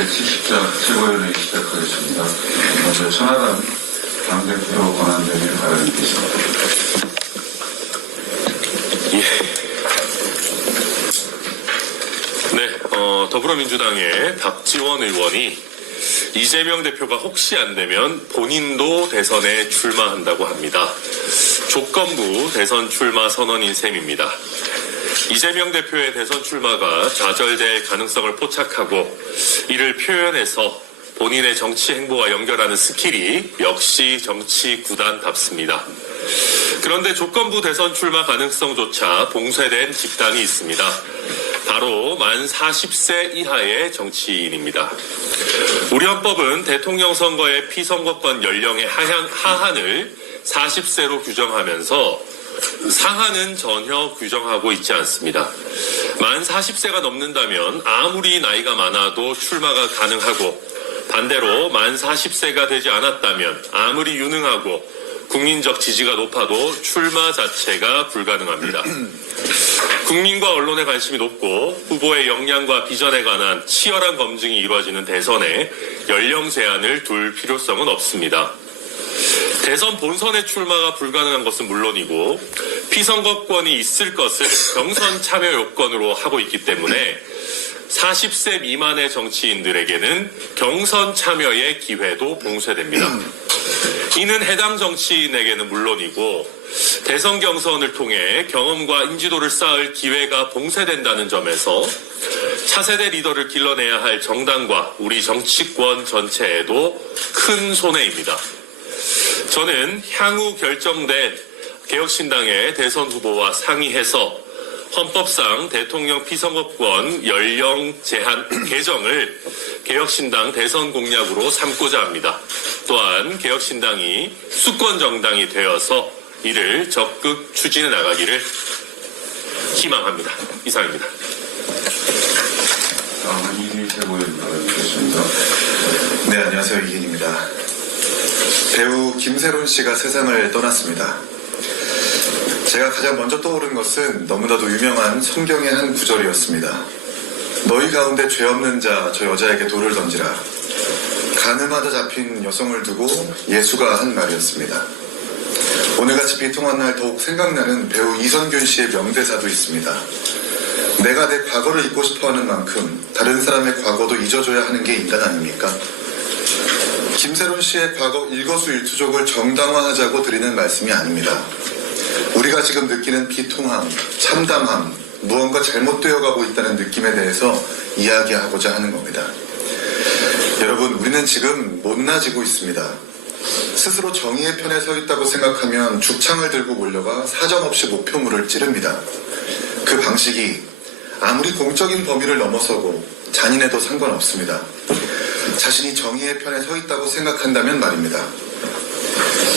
제70자 최고위원회의 시작하겠습니다. 먼저 천하람 당대표 권한대행의 발언이 있겠습니다. 더불어민주당의 박지원 의원이 이재명 대표가 혹시 안 되면 본인도 대선에 출마한다고 합니다. 조건부 대선 출마 선언인 셈입니다. 이재명 대표의 대선 출마가 좌절될 가능성을 포착하고 이를 표현해서 본인의 정치 행보와 연결하는 스킬이 역시 정치 구단답습니다. 그런데 조건부 대선 출마 가능성조차 봉쇄된 집단이 있습니다. 바로 만 40세 이하의 정치인입니다. 우리 헌법은 대통령 선거의 피선거권 연령의 하한을 40세로 규정하면서 상한은 전혀 규정하고 있지 않습니다. 만 40세가 넘는다면 아무리 나이가 많아도 출마가 가능하고 반대로 만 40세가 되지 않았다면 아무리 유능하고 국민적 지지가 높아도 출마 자체가 불가능합니다. 국민과 언론의 관심이 높고 후보의 역량과 비전에 관한 치열한 검증이 이루어지는 대선에 연령 제한을 둘 필요성은 없습니다. 대선 본선의 출마가 불가능한 것은 물론이고 피선거권이 있을 것을 경선 참여 요건으로 하고 있기 때문에 40세 미만의 정치인들에게는 경선 참여의 기회도 봉쇄됩니다. 이는 해당 정치인에게는 물론이고 대선 경선을 통해 경험과 인지도를 쌓을 기회가 봉쇄된다는 점에서 차세대 리더를 길러내야 할 정당과 우리 정치권 전체에도 큰 손해입니다. 저는 향후 결정된 개혁신당의 대선 후보와 상의해서 헌법상 대통령 피선거권 연령 제한 개정을 개혁신당 대선 공약으로 삼고자 합니다. 또한 개혁신당이 수권 정당이 되어서 이를 적극 추진해 나가기를 희망합니다. 이상입니다. 다음은 이기인 최고위원 발언이겠습니다. 네, 안녕하세요. 이기인입니다. 배우 김세론 씨가 세상을 떠났습니다. 제가 가장 먼저 떠오른 것은 너무나도 유명한 성경의 한 구절이었습니다. 너희 가운데 죄 없는 자, 저 여자에게 돌을 던지라. 가늠하다 잡힌 여성을 두고 예수가 한 말이었습니다. 오늘같이 비통한 날 더욱 생각나는 배우 이선균 씨의 명대사도 있습니다. 내가 내 과거를 잊고 싶어하는 만큼 다른 사람의 과거도 잊어줘야 하는 게 인간 아닙니까? 김세론 씨의 과거 일거수일투족을 정당화하자고 드리는 말씀이 아닙니다. 우리가 지금 느끼는 비통함, 참담함, 무언가 잘못되어 가고 있다는 느낌에 대해서 이야기하고자 하는 겁니다. 여러분, 우리는 지금 못나지고 있습니다. 스스로 정의의 편에 서 있다고 생각하면 죽창을 들고 몰려가 사정없이 목표물을 찌릅니다. 그 방식이 아무리 공적인 범위를 넘어서고 잔인해도 상관없습니다. 자신이 정의의 편에 서 있다고 생각한다면 말입니다.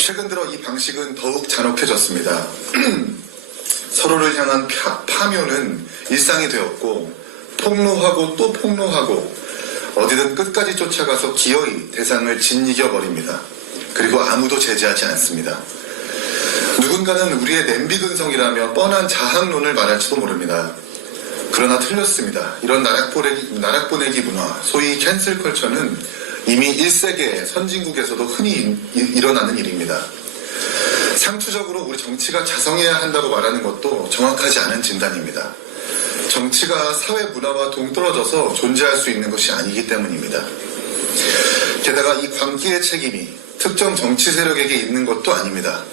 최근 들어 이 방식은 더욱 잔혹해졌습니다. 서로를 향한 파묘는 일상이 되었고 폭로하고 또 폭로하고 어디든 끝까지 쫓아가서 기어이 대상을 짓이겨버립니다. 그리고 아무도 제지하지 않습니다. 누군가는 우리의 냄비근성이라며 뻔한 자학론을 말할지도 모릅니다. 그러나 틀렸습니다. 이런 나락보내기 문화, 소위 캔슬 컬처는 이미 1세계 선진국에서도 흔히 일어나는 일입니다. 상투적으로 우리 정치가 자성해야 한다고 말하는 것도 정확하지 않은 진단입니다. 정치가 사회 문화와 동떨어져서 존재할 수 있는 것이 아니기 때문입니다. 게다가 이 광기의 책임이 특정 정치 세력에게 있는 것도 아닙니다.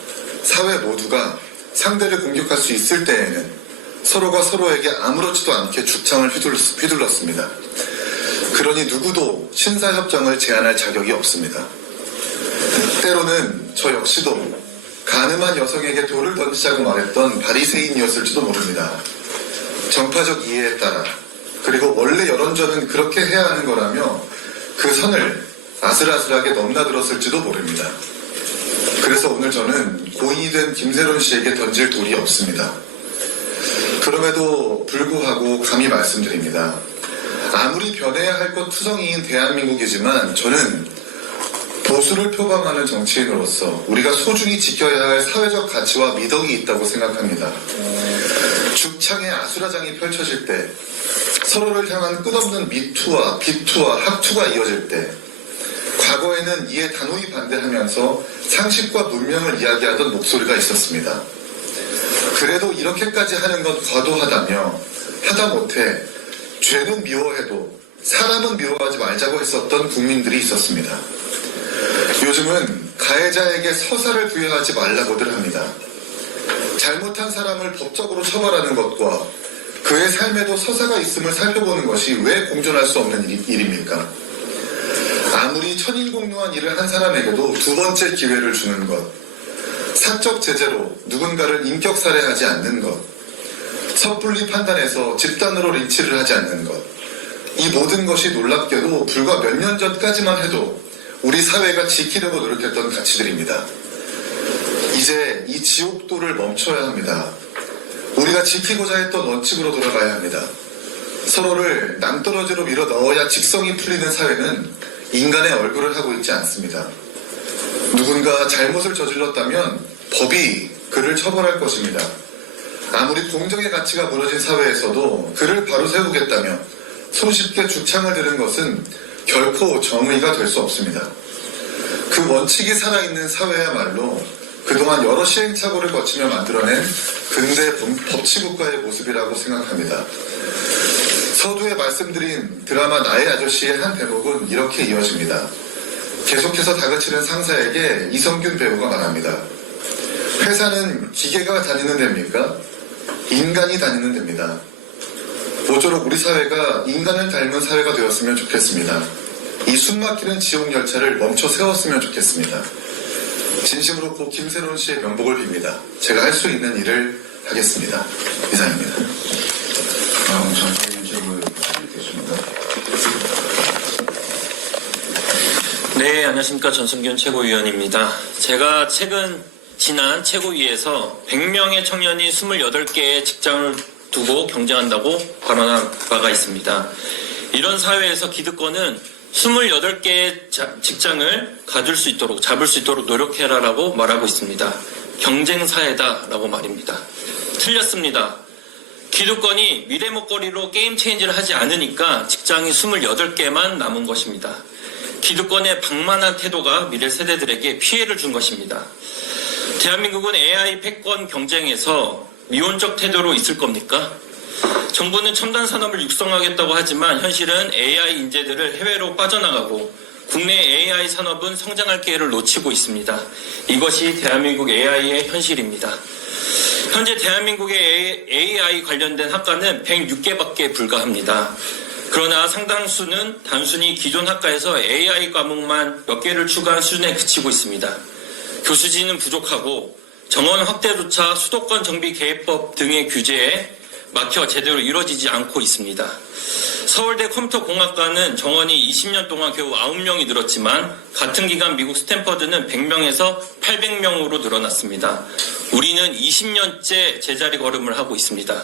사회 모두가 상대를 공격할 수 있을 때에는 서로가 서로에게 아무렇지도 않게 죽창을 휘둘렀습니다. 그러니 누구도 신사협정을 제안할 자격이 없습니다. 때로는 저 역시도 가늠한 여성에게 돌을 던지자고 말했던 바리새인이었을지도 모릅니다. 정파적 이해에 따라, 그리고 원래 여론전은 그렇게 해야 하는 거라며 그 선을 아슬아슬하게 넘나들었을지도 모릅니다. 그래서 오늘 저는 고인이 된 김세론 씨에게 던질 돌이 없습니다. 그럼에도 불구하고 감히 말씀드립니다. 아무리 변해야 할 것 투성이인 대한민국이지만 저는 보수를 표방하는 정치인으로서 우리가 소중히 지켜야 할 사회적 가치와 미덕이 있다고 생각합니다. 죽창의 아수라장이 펼쳐질 때 서로를 향한 끝없는 미투와 비투와 학투가 이어질 때 과거에는 이에 단호히 반대하면서 상식과 문명을 이야기하던 목소리가 있었습니다. 그래도 이렇게까지 하는 건 과도하다며 하다못해 죄는 미워해도 사람은 미워하지 말자고 했었던 국민들이 있었습니다. 요즘은 가해자에게 서사를 부여하지 말라고들 합니다. 잘못한 사람을 법적으로 처벌하는 것과 그의 삶에도 서사가 있음을 살펴보는 것이 왜 공존할 수 없는 일입니까? 아무리 천인공노한 일을 한 사람에게도 두 번째 기회를 주는 것, 사적 제재로 누군가를 인격살해하지 않는 것, 섣불리 판단해서 집단으로 린치를 하지 않는 것, 이 모든 것이 놀랍게도 불과 몇 년 전까지만 해도 우리 사회가 지키려고 노력했던 가치들입니다. 이제 이 지옥도를 멈춰야 합니다. 우리가 지키고자 했던 원칙으로 돌아가야 합니다. 서로를 낭떠러지로 밀어 넣어야 직성이 풀리는 사회는 인간의 얼굴을 하고 있지 않습니다. 누군가 잘못을 저질렀다면 법이 그를 처벌할 것입니다. 아무리 공정의 가치가 무너진 사회에서도 그를 바로 세우겠다며 손쉽게 죽창을 드는 것은 결코 정의가 될 수 없습니다. 그 원칙이 살아있는 사회야말로 그동안 여러 시행착오를 거치며 만들어낸 근대 법치국가의 모습이라고 생각합니다. 서두에 말씀드린 드라마 나의 아저씨의 한 대목은 이렇게 이어집니다. 계속해서 다그치는 상사에게 이성균 배우가 말합니다. 회사는 기계가 다니는 데입니까? 인간이 다니는 데입니다. 모쪼록 우리 사회가 인간을 닮은 사회가 되었으면 좋겠습니다. 이 숨막히는 지옥 열차를 멈춰 세웠으면 좋겠습니다. 진심으로 고 김새론 씨의 명복을 빕니다. 제가 할 수 있는 일을 하겠습니다. 이상입니다. 다음 전성균 최고위원 계십니다. 네, 안녕하십니까. 전성균 최고위원입니다. 제가 지난 최고위에서 100명의 청년이 28개의 직장을 두고 경쟁한다고 발언한 바가 있습니다. 이런 사회에서 기득권은 28개의 직장을 잡을 수 있도록 노력해라라고 말하고 있습니다. 경쟁사회다라고 말입니다. 틀렸습니다. 기득권이 미래 먹거리로 게임 체인지를 하지 않으니까 직장이 28개만 남은 것입니다. 기득권의 방만한 태도가 미래 세대들에게 피해를 준 것입니다. 대한민국은 AI 패권 경쟁에서 미온적 태도로 있을 겁니까? 정부는 첨단 산업을 육성하겠다고 하지만 현실은 AI 인재들을 해외로 빠져나가고 국내 AI 산업은 성장할 기회를 놓치고 있습니다. 이것이 대한민국 AI의 현실입니다. 현재 대한민국의 AI 관련된 학과는 106개밖에 불과합니다. 그러나 상당수는 단순히 기존 학과에서 AI 과목만 몇 개를 추가한 수준에 그치고 있습니다. 교수진은 부족하고 정원 확대조차 수도권 정비 계획법 등의 규제에 막혀 제대로 이루어지지 않고 있습니다. 서울대 컴퓨터공학과는 정원이 20년 동안 겨우 9명이 늘었지만 같은 기간 미국 스탠퍼드는 100명에서 800명으로 늘어났습니다. 우리는 20년째 제자리 걸음을 하고 있습니다.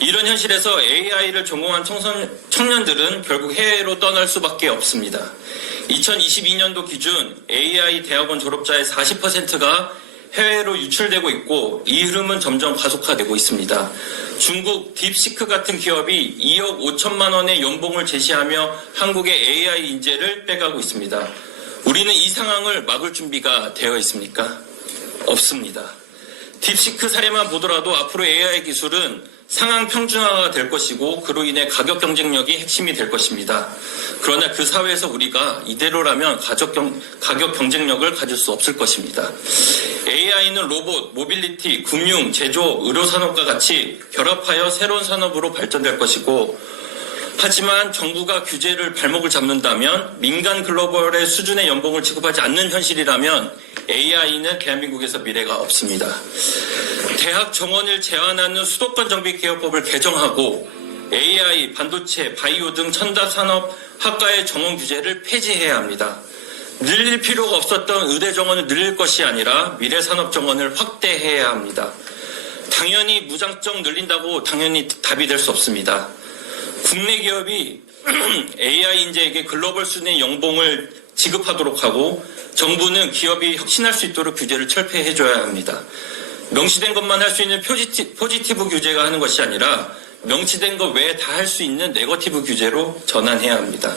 이런 현실에서 AI를 전공한 청년들은 결국 해외로 떠날 수밖에 없습니다. 2022년도 기준 AI 대학원 졸업자의 40%가 해외로 유출되고 있고 이 흐름은 점점 가속화되고 있습니다. 중국 딥시크 같은 기업이 2억 5천만 원의 연봉을 제시하며 한국의 AI 인재를 빼가고 있습니다. 우리는 이 상황을 막을 준비가 되어 있습니까? 없습니다. 딥시크 사례만 보더라도 앞으로 AI 기술은 상향 평준화가 될 것이고 그로 인해 가격 경쟁력이 핵심이 될 것입니다. 그러나 그 사회에서 우리가 이대로라면 가격 경쟁력을 가질 수 없을 것입니다. AI는 로봇, 모빌리티, 금융, 제조, 의료산업과 같이 결합하여 새로운 산업으로 발전될 것이고 하지만 정부가 규제를 발목을 잡는다면 민간 글로벌의 수준의 연봉을 지급하지 않는 현실이라면 AI는 대한민국에서 미래가 없습니다. 대학 정원을 제한하는 수도권 정비 개혁법을 개정하고 AI, 반도체, 바이오 등 첨단 산업 학과의 정원 규제를 폐지해야 합니다. 늘릴 필요가 없었던 의대 정원을 늘릴 것이 아니라 미래 산업 정원을 확대해야 합니다. 당연히 무장정 늘린다고 당연히 답이 될 수 없습니다. 국내 기업이 AI 인재에게 글로벌 수준의 연봉을 지급하도록 하고 정부는 기업이 혁신할 수 있도록 규제를 철폐해줘야 합니다. 명시된 것만 할 수 있는 포지티브 규제가 하는 것이 아니라 명시된 것 외에 다 할 수 있는 네거티브 규제로 전환해야 합니다.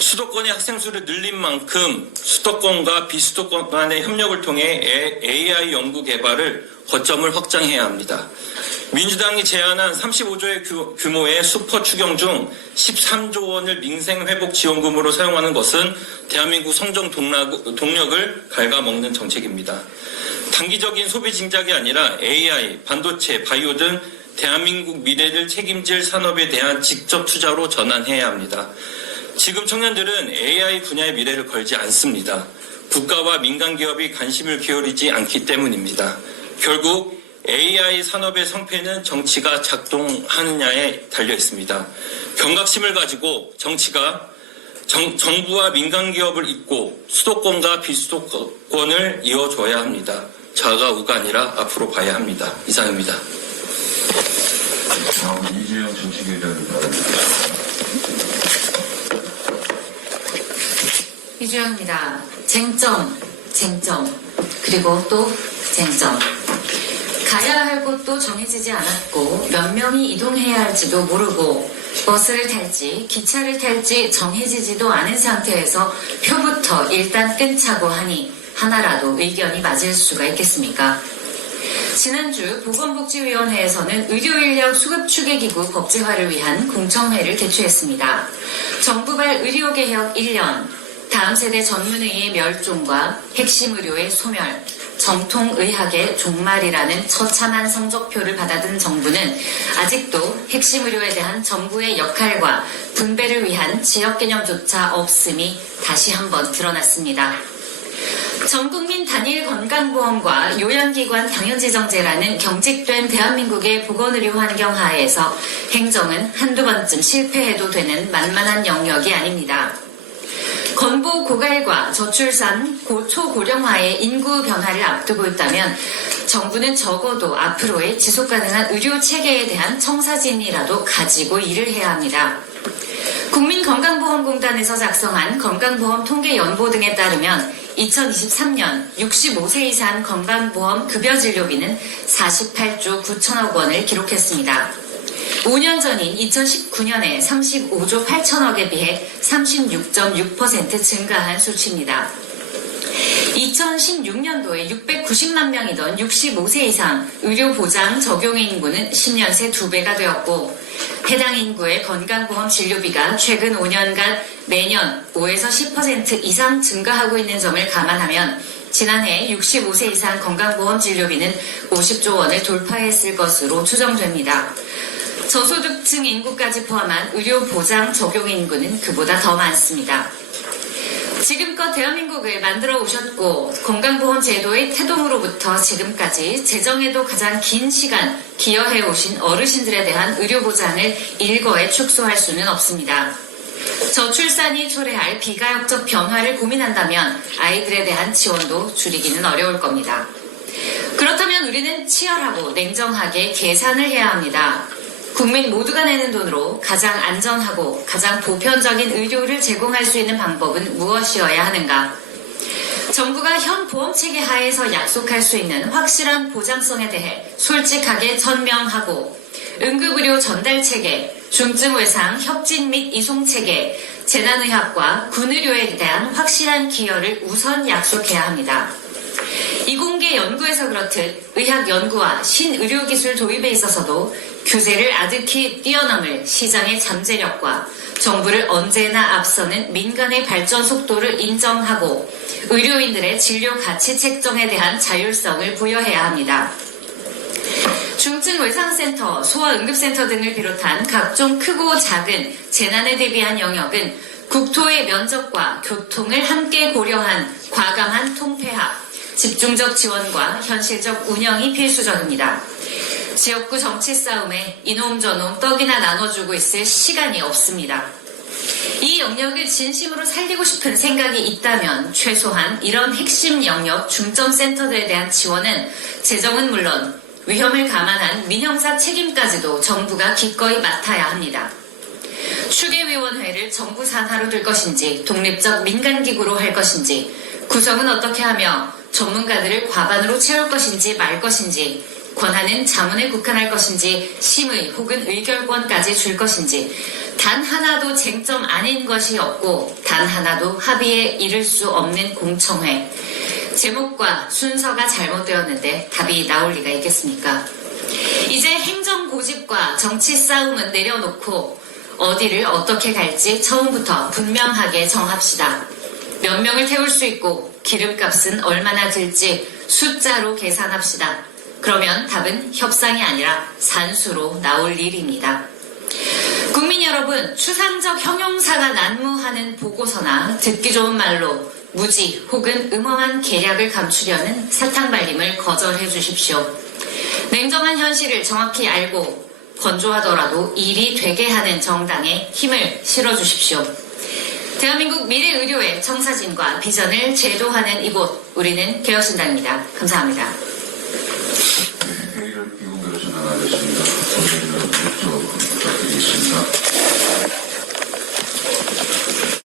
수도권의 학생 수를 늘린 만큼 수도권과 비수도권 간의 협력을 통해 AI 연구 개발을 거점을 확장해야 합니다. 민주당이 제안한 35조의 규모의 슈퍼 추경 중 13조 원을 민생회복 지원금으로 사용하는 것은 대한민국 성장 동력을 갉아먹는 정책입니다. 단기적인 소비 진작이 아니라 AI, 반도체, 바이오 등 대한민국 미래를 책임질 산업에 대한 직접 투자로 전환해야 합니다. 지금 청년들은 AI 분야의 미래를 걸지 않습니다. 국가와 민간 기업이 관심을 기울이지 않기 때문입니다. 결국 AI 산업의 성패는 정치가 작동하느냐에 달려 있습니다. 경각심을 가지고 정치가 정부와 민간 기업을 잇고 수도권과 비수도권을 이어줘야 합니다. 좌가 우가 아니라 앞으로 봐야 합니다. 이상입니다. 다음 이재영 정치기자님 바랍니다. 이주영입니다. 쟁점, 그리고 또 쟁점. 가야 할 곳도 정해지지 않았고 몇 명이 이동해야 할지도 모르고 버스를 탈지 기차를 탈지 정해지지도 않은 상태에서 표부터 일단 끊자고 하니 하나라도 의견이 맞을 수가 있겠습니까? 지난주 보건복지위원회에서는 의료인력 수급추계기구 법제화를 위한 공청회를 개최했습니다. 정부발 의료개혁 1년, 다음 세대 전문의의 멸종과 핵심 의료의 소멸, 정통의학의 종말이라는 처참한 성적표를 받아든 정부는 아직도 핵심 의료에 대한 정부의 역할과 분배를 위한 지역개념조차 없음이 다시 한번 드러났습니다. 전국민 단일 건강보험과 요양기관 당연지정제라는 경직된 대한민국의 보건의료 환경 하에서 행정은 한두 번쯤 실패해도 되는 만만한 영역이 아닙니다. 건보 고갈과 저출산, 초고령화의 인구 변화를 앞두고 있다면 정부는 적어도 앞으로의 지속가능한 의료체계에 대한 청사진이라도 가지고 일을 해야 합니다. 국민건강보험공단에서 작성한 건강보험 통계연보 등에 따르면 2023년 65세 이상 건강보험 급여진료비는 48조 9천억 원을 기록했습니다. 5년 전인 2019년에 35조 8천억에 비해 36.6% 증가한 수치입니다. 2016년도에 690만 명이던 65세 이상 의료보장 적용의 인구는 10년 새 2배가 되었고 해당 인구의 건강보험 진료비가 최근 5년간 매년 5에서 10% 이상 증가하고 있는 점을 감안하면 지난해 65세 이상 건강보험 진료비는 50조 원을 돌파했을 것으로 추정됩니다. 저소득층 인구까지 포함한 의료보장 적용 인구는 그보다 더 많습니다. 지금껏 대한민국을 만들어 오셨고 건강보험 제도의 태동으로부터 지금까지 재정에도 가장 긴 시간 기여해 오신 어르신들에 대한 의료보장을 일거에 축소할 수는 없습니다. 저출산이 초래할 비가역적 변화를 고민한다면 아이들에 대한 지원도 줄이기는 어려울 겁니다. 그렇다면 우리는 치열하고 냉정하게 계산을 해야 합니다. 국민 모두가 내는 돈으로 가장 안전하고 가장 보편적인 의료를 제공할 수 있는 방법은 무엇이어야 하는가? 정부가 현 보험체계 하에서 약속할 수 있는 확실한 보장성에 대해 솔직하게 천명하고 응급의료 전달체계, 중증외상 협진 및 이송체계, 재난의학과 군의료에 대한 확실한 기여를 우선 약속해야 합니다. 이공계 연구에서 그렇듯 의학 연구와 신의료기술 도입에 있어서도 규제를 아득히 뛰어넘을 시장의 잠재력과 정부를 언제나 앞서는 민간의 발전 속도를 인정하고 의료인들의 진료 가치 책정에 대한 자율성을 부여해야 합니다. 중증외상센터, 소아응급센터 등을 비롯한 각종 크고 작은 재난에 대비한 영역은 국토의 면적과 교통을 함께 고려한 과감한 통폐합, 집중적 지원과 현실적 운영이 필수적입니다. 지역구 정치 싸움에 이놈 저놈 떡이나 나눠주고 있을 시간이 없습니다. 이 영역을 진심으로 살리고 싶은 생각이 있다면 최소한 이런 핵심 영역 중점센터들에 대한 지원은 재정은 물론 위험을 감안한 민형사 책임까지도 정부가 기꺼이 맡아야 합니다. 추계위원회를 정부 산하로 둘 것인지 독립적 민간기구로 할 것인지 구성은 어떻게 하며 전문가들을 과반으로 채울 것인지 말 것인지 권한은 자문에 국한할 것인지 심의 혹은 의결권까지 줄 것인지 단 하나도 쟁점 아닌 것이 없고 단 하나도 합의에 이를 수 없는 공청회. 제목과 순서가 잘못되었는데 답이 나올 리가 있겠습니까? 이제 행정 고집과 정치 싸움은 내려놓고 어디를 어떻게 갈지 처음부터 분명하게 정합시다. 몇 명을 태울 수 있고 기름값은 얼마나 들지 숫자로 계산합시다. 그러면 답은 협상이 아니라 산수로 나올 일입니다. 국민 여러분, 추상적 형용사가 난무하는 보고서나 듣기 좋은 말로 무지 혹은 음험한 계략을 감추려는 사탕발림을 거절해 주십시오. 냉정한 현실을 정확히 알고 건조하더라도 일이 되게 하는 정당에 힘을 실어주십시오. 대한민국 미래의료의 청사진과 비전을 제도하는 이곳, 우리는 개혁신당입니다. 감사합니다. 회의를 비공개로 전환하겠습니다. 고객님들 협조 부탁드리겠습니다.